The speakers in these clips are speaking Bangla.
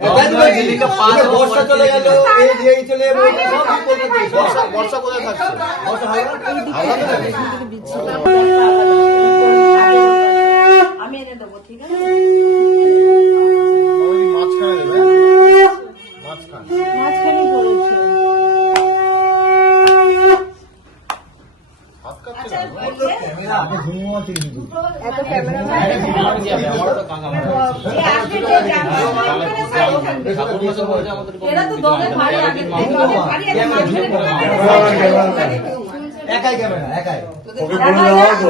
বর্ষা চলে গেল এই চলে। বর্ষা বর্ষা কোথায় থাকছে বর্ষা হাওড়া হাওড়া তো আমি এনে দেবো ঠিক আছে ওই মাঝখানে দেবে মাঝখানে মাঝখানেই পড়েছে হাত কাটছে আচ্ছা না? ক্যামেরা আগে ঘুমো আছে কিন্তু এত ক্যামেরা আমারও তো কাকা মারা হয়েছে। ঠাকুর মশাই বলেছে আমাদের কোনো এরা তো দলে ভারী আগে একাই ক্যামেরা একাই। ওকে বলে দেওয়া তো।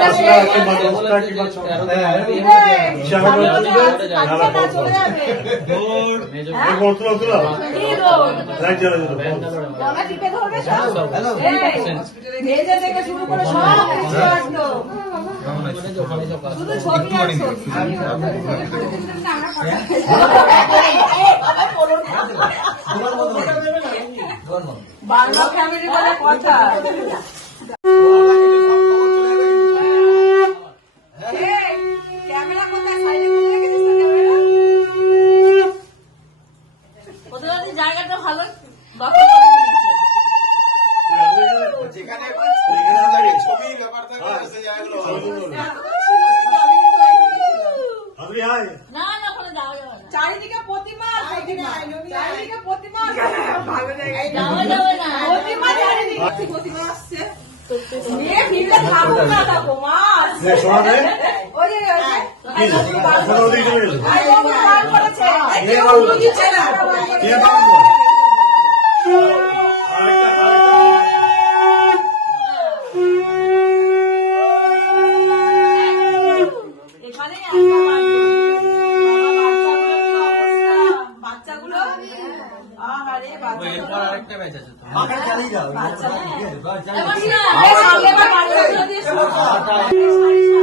আছে, বলেছে যে তেরো দিন আগে দিয়ে হ্যাঁ। চলে মেজো এই বল তুলো তুলো কি রোদ লাইট জ্বালা দিল গলা টিপে ধরবে সব? হ্যালো এই, থেকে শুরু করে সব কিছু আসলো। শুধু ছবি আর ছবি বাংলা ফ্যামিলি বলে কথা। জায়গাটা ভালো দখল করে নিয়েছে। যেখানে যেখানে ছবি ব্যাপার থাকে সেই জায়গাগুলো আপনি না না ওখানে যাওয়া যাবে চারিদিকে প্রতিমা চারিদিকে প্রতিমা ভালো জায়গায় যাওয়া যাবে না প্রতিমা চারিদিকে প্রতিমা আসছে নিয়ে ভিড়ে থাকো না থাকো মাস শোনা নেই ওই যে ওই যে কি শোনা ওদিকে চলে গেছে আই বাবু বার করেছে এই যে এ বাবু। ওগুলো দিচ্ছে না কে বাবু আরেকটা আরেকটা এখানে একটা বাচ্চাগুলো কি অবস্থা বাচ্চাগুলো আহারে বাচ্চাগুলো আরেকটা ব্যাচ আছে তো। মাকে চালিয়ে যাও ঠিক আছে বাস, যাই। এবার না, এই সামনে এবার বাচ্চাগুলো দিয়ে শুরু করো।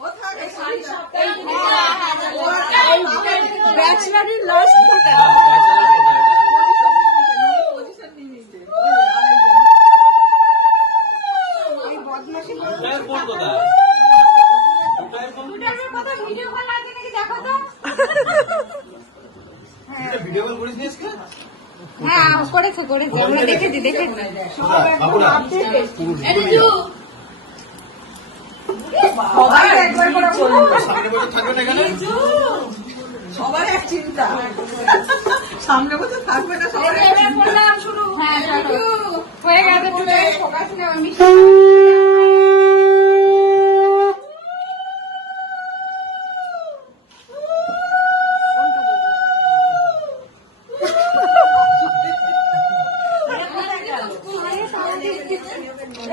কোথায় শাড়ি সপ্তাহে ব্যাচলারের লাস্ট ফটো পজিশন নিয়ে নিতে এই বদমাশি দুটায়ের ফোন কোথায়? দুটায়ের ফোন দুটার কথা ভিডিও কল আছে নাকি দেখো তো এটা ভিডিও কল করিস নি আজকে? হ্যাঁ করেছ করেছ। আমরা দেখেছি দেখেছি। সবাই একবার করে সামনে বছর থাকবে না এখানে সবার এক চিন্তা। সামনে বছর থাকবে না সবার এক চিন্তা। হ্যাঁ চলো হয়ে গেছে তুমি ফোকাস নেও আমি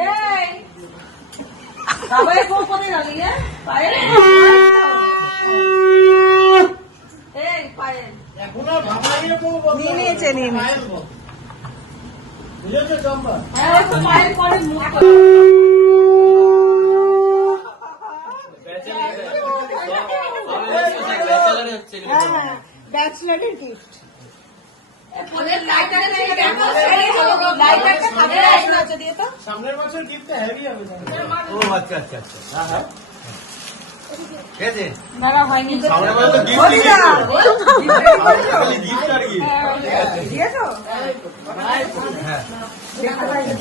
এই, সবাই কোন করে গেলি হ্যাঁ পায়ে এই পায়ে নিয়ে নিয়েছে নিয়ে নিয়েছে পায়ের পরে মুখ করে। ব্যাচেলারে হচ্ছে এগুলো। ব্যাচলারের গিফট থাকে না আছে দিয়ে তো ও আচ্ছা আচ্ছা আচ্ছা হ্যাঁ, হ্যাঁ।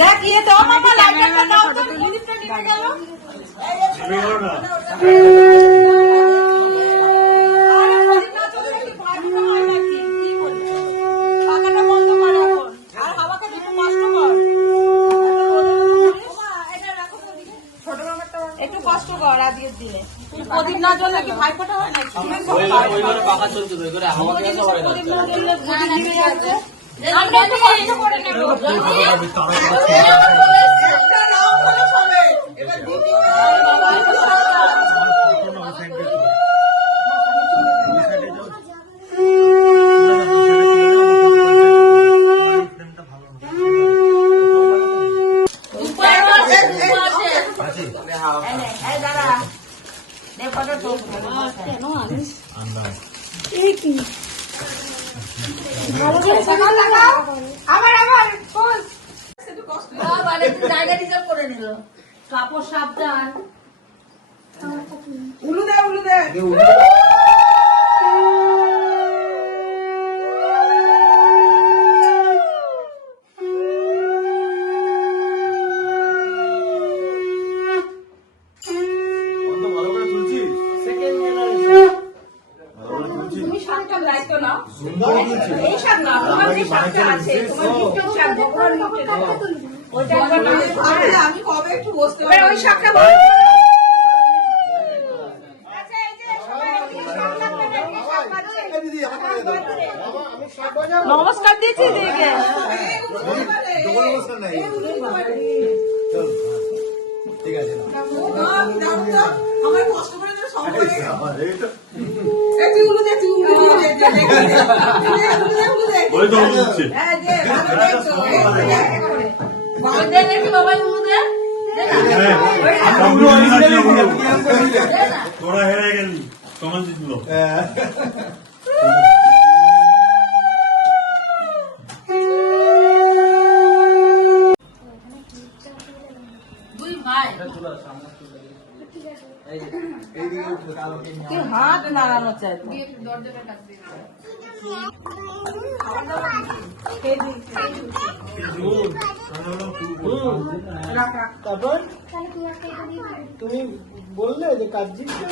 দেখ ইয়ে দাও মামা লাইটারটা দাও তো প্রদীপটা নিভে গেল তুমি করো না একটু কষ্ট কর আজকের দিনে প্রদীপ না জ্বললে কি ভাই ফোটা হয় নাকি প্রদীপ না জ্বললে প্রদীপ নিভে যাচ্ছে আমরা একটু কষ্ট করে নেব একটা রাউন্ড হলে সবে এবার দ্বিতীয় উপরে বসে বসে আছে এই দাঁড়া নে ফটো তো কেন আনিস আবার আবার জায়গা রিজার্ভ করে নিল কাপড় সাবধান উলু দে উলু দে অন্ত ভালো করে তুলছিস সেকেন্ড জেনারেশন ভালো করে তুলছিস তুমি শাকটার দায়িত্ব নাও সুন্দর তুলছিস এই শাক না তোমার যে শাকটা আছে তোমার শাক ভগবান আমি কবে একটু বসতে পারি ওই শাকটা আচ্ছা নমস্কার দিয়েছি দিদিকে। চল ঠিক আছে। আমার কষ্ট করে তোরা হেরে গেলি কমান জিতলো হাত নাড়ানো চাই তারপর তুমি বললে যে কাজ জিতবে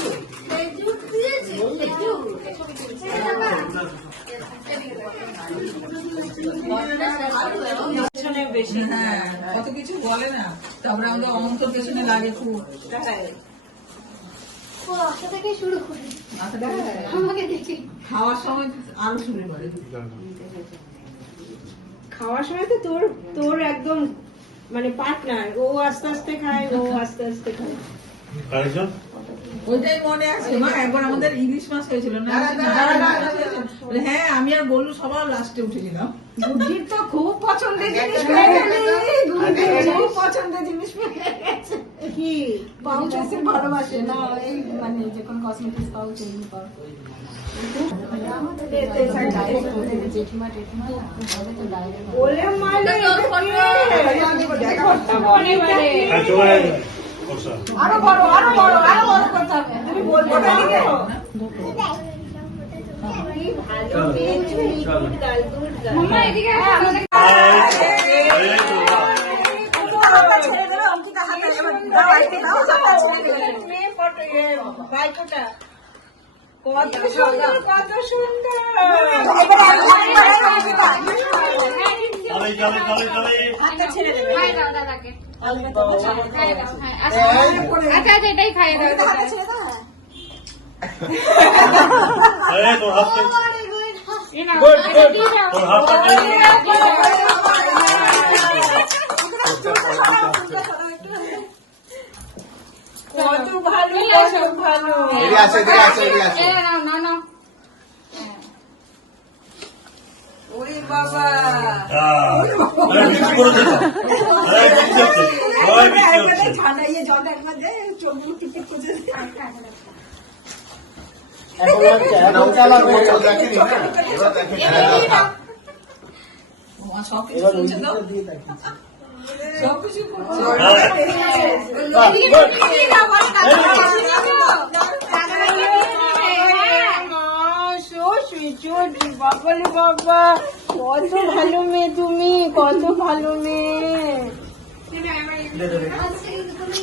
পেছনে বেশি। হ্যাঁ। কত কিছু বলে না। তারপরে আমাদের অঙ্ক পেছনে লাগে খুব ও আশা থেকে শুরু করি। আমাকে দেখি। খাওয়ার সময় আরও শুরু করে খাওয়ার সময় তো তোর তোর একদম মানে পার্টনার ও আস্তে আস্তে খায় ও আস্তে আস্তে খায়। ওইটাই মনে আছে। মা একবার আমাদের ইলিশ মাছ হয়েছিল না? হ্যাঁ আমি আর বললু সবার লাস্টে উঠেছিলাম। বুদ্ধির তো খুব পছন্দের জিনিস খুব পছন্দের জিনিস পেয়ে গেছে। কি? পাউচেসের ভালোবাসে না? এই মানে যে কোনো কসমেটিক্স পাউচ এগুলো পাও জেঠিমা টেঠিমা ওদের তো ডাইরেক্ট ওলে মালে আর চলে বর্ষা আরও বড় আরও বড় আরও বড় করতে হবে। তুমি বলব না কি ভালো মেয়ে তুমি গুড গার্ল গুড গার্ল মাম্মা এদিকে ছেড়ে কত সুন্দর কত সুন্দর আচ্ছা আচ্ছা এটাই খাইয়ে দাও তোর হাতটা কত ভালো কত ভালো। এদিকে আছে এদিকে আছে এদিকে আছে এই নাও নাও নাও ওরে বাবা। আরে বিক্রি করে দে আরে বিক্রি হচ্ছে ওই বিক্রি হচ্ছে ঠান্ডা ইয়ে জলটা একবার দে চোখগুলো টুকটুক করছে এখন হচ্ছে না, এখন ও চালাবে ও দেখেনি না এবার দেখেনি হ্যাঁ, সব কিছু এবার ওই শুনছে তো দিকটা দিয়ে দেখি সব কিছু করছে হ্যাঁ বাবালে বাবা কত ভালো মেয়ে তুমি কত ভালো মেয়ে আচ্ছা তুমি